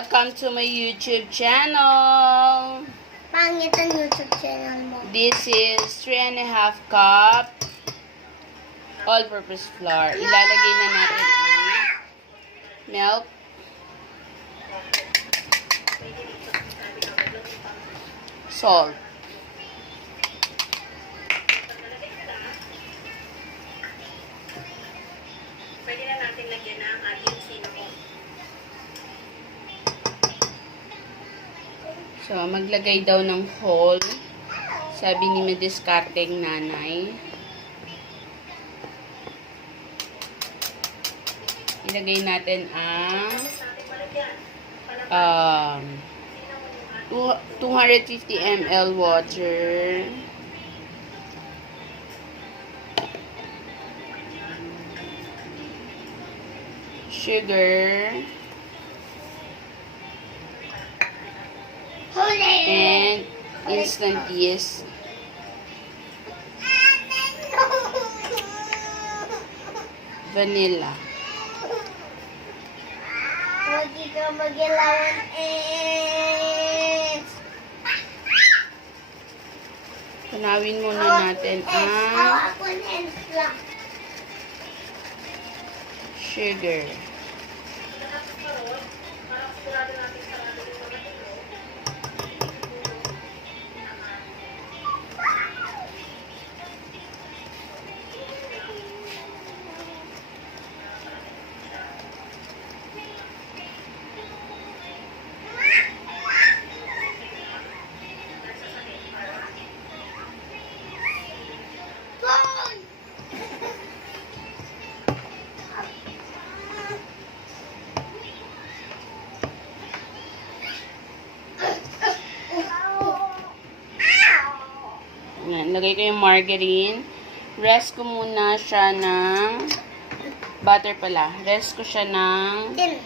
Welcome to my YouTube channel. Pangit ang YouTube channel mo. This is 3.5 cup all-purpose flour. Ilalagay na natin ang milk, salt, Pwede na natin lagyan ng ating sinako. so maglagay daw ng whole, sabi ni madiskarteng nanay. Ilagay natin ang 250 ml water, sugar, and instant yeast. Vanilla. Huwag ikaw mag-ilawan is. Tunawin muna natin ang Ako ng lang. sugar. Yan, lagay ko yung margarine. Rest ko muna siya ng butter pala. Rest ko siya ng 10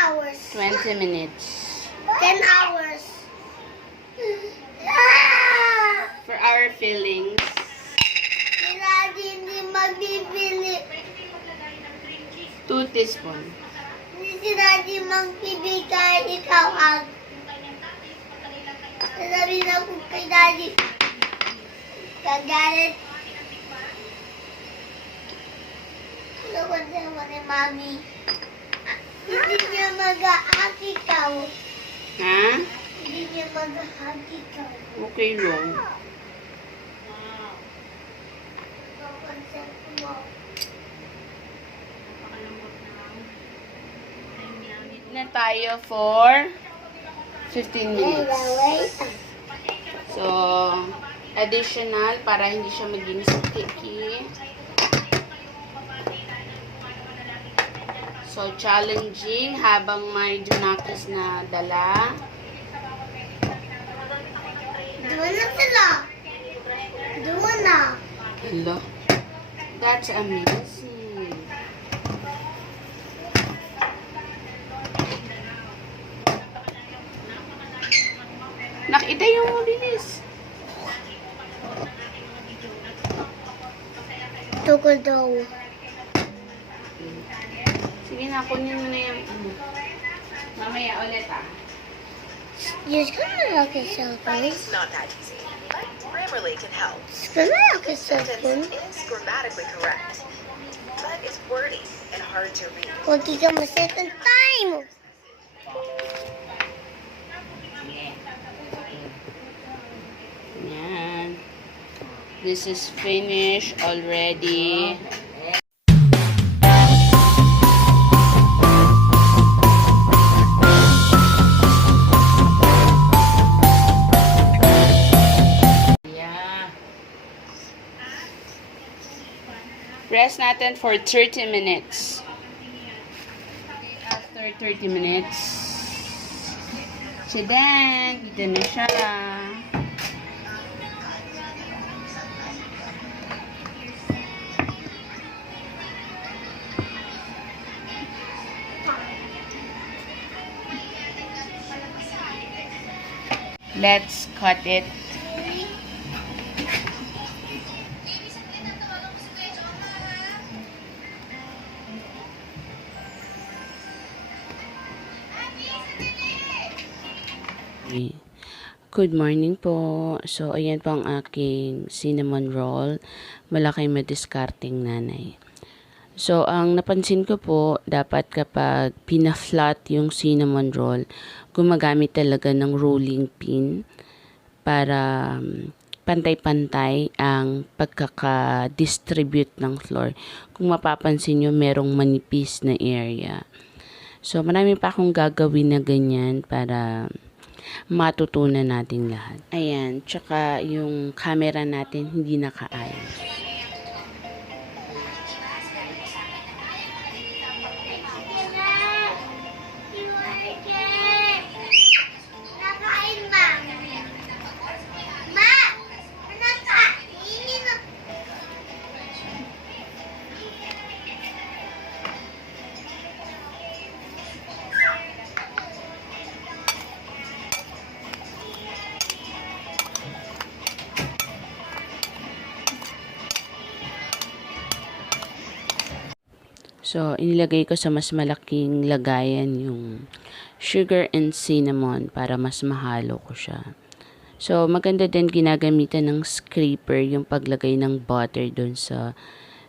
hours. 20 minutes. 10 hours. For our fillings, Hindi magbibili. 2 teaspoon. Hindi si Daddy magbibigay. Ikaw ang. Sasabihin ako kay Daddy. Kagalit. Lawad naman ni Mami. Hindi niya mag-aakikaw. Ha? Hindi niya mag-aakikaw. Okay lang. Kapansin mo. Na tayo for 15 minutes. So, additional para hindi siya maging sticky. So, challenging habang may Junakis na dala. Doon na sila. Doon na. Hello. That's amazing. Nakita yung mabilis. Tuko daw. Sige na, kunin mo na yung mamaya ulit You're gonna look at cell phone. It's not that easy, but Grammarly can help. It's gonna look at cell phone. Sentence is grammatically correct, but it's wordy and hard to read. Huwag ikaw ma-second time. Yan. This is finished already. Yeah. Rest natin for 30 minutes. After 30 minutes, siya dito na siya. Let's cut it. Good morning po. So, ayan po ang aking cinnamon roll. Wala kayong madiskarting nanay. So, ang napansin ko po, dapat kapag pina-flat yung cinnamon roll, gumagamit talaga ng rolling pin para pantay-pantay ang pagkaka-distribute ng flour. Kung mapapansin nyo, merong manipis na area. So, marami pa akong gagawin na ganyan para matutunan natin lahat. Ayan, tsaka yung camera natin hindi nakaayos. Nakain ba? Ma! Ano ka? Ini na. So, inilagay ko sa mas malaking lagayan yung sugar and cinnamon para mas mahalo ko siya. So, maganda din ginagamitan ng scraper yung paglagay ng butter doon sa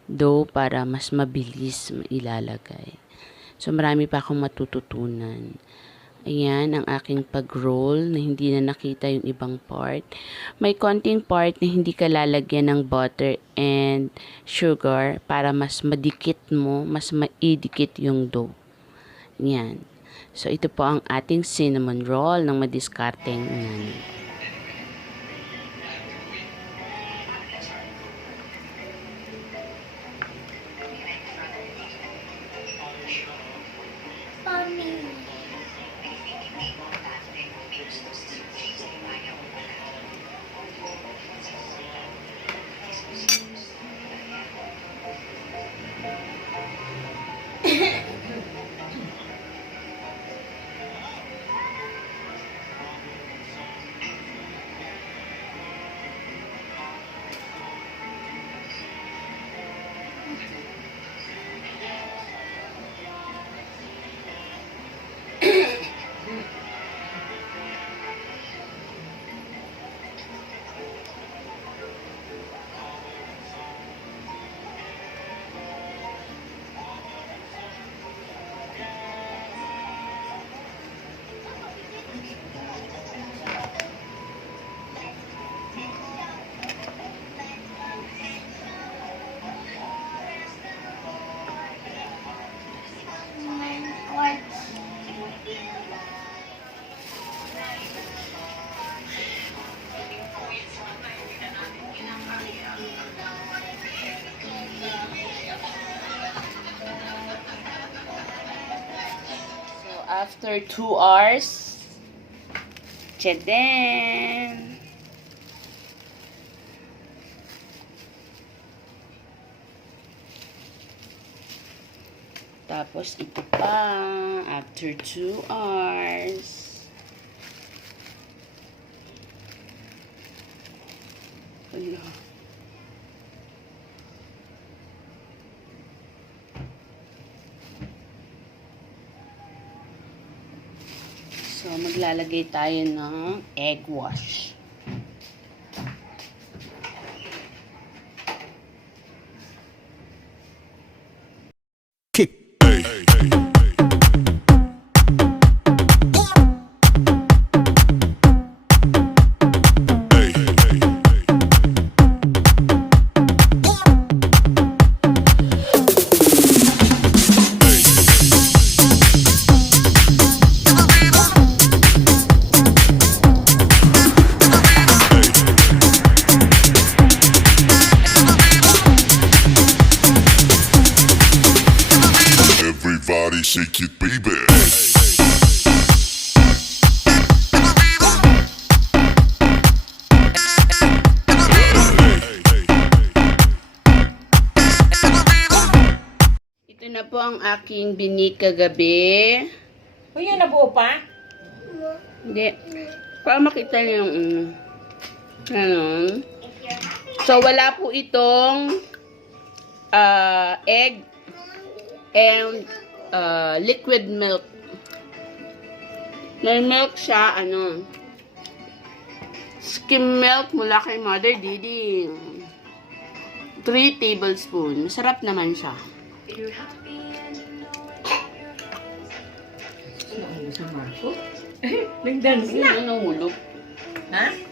dough para mas mabilis ilalagay. So, marami pa akong matututunan. Ayan, ang aking pag-roll na hindi na nakita yung ibang part. May konting part na hindi ka lalagyan ng butter and sugar para mas madikit mo, mas maidikit yung dough. Ayan. So, ito po ang ating cinnamon roll ng madiskarteng nanay. Mommy. So, after 2 hours, tchadan! Tapos, ito pa, after 2 hours. Hala. So, maglalagay tayo ng egg wash. Everybody shake it, baby. Ito na po ang aking binig kagabi. Uy, yun, nabuo pa? Hindi. Para makita niyo yung ano. So, wala po itong egg and liquid milk. May milk siya, ano, Skim milk mula kay Mother Didi. 3 tablespoon. Masarap naman siya. Nag-dance Ano nahulog? Ha?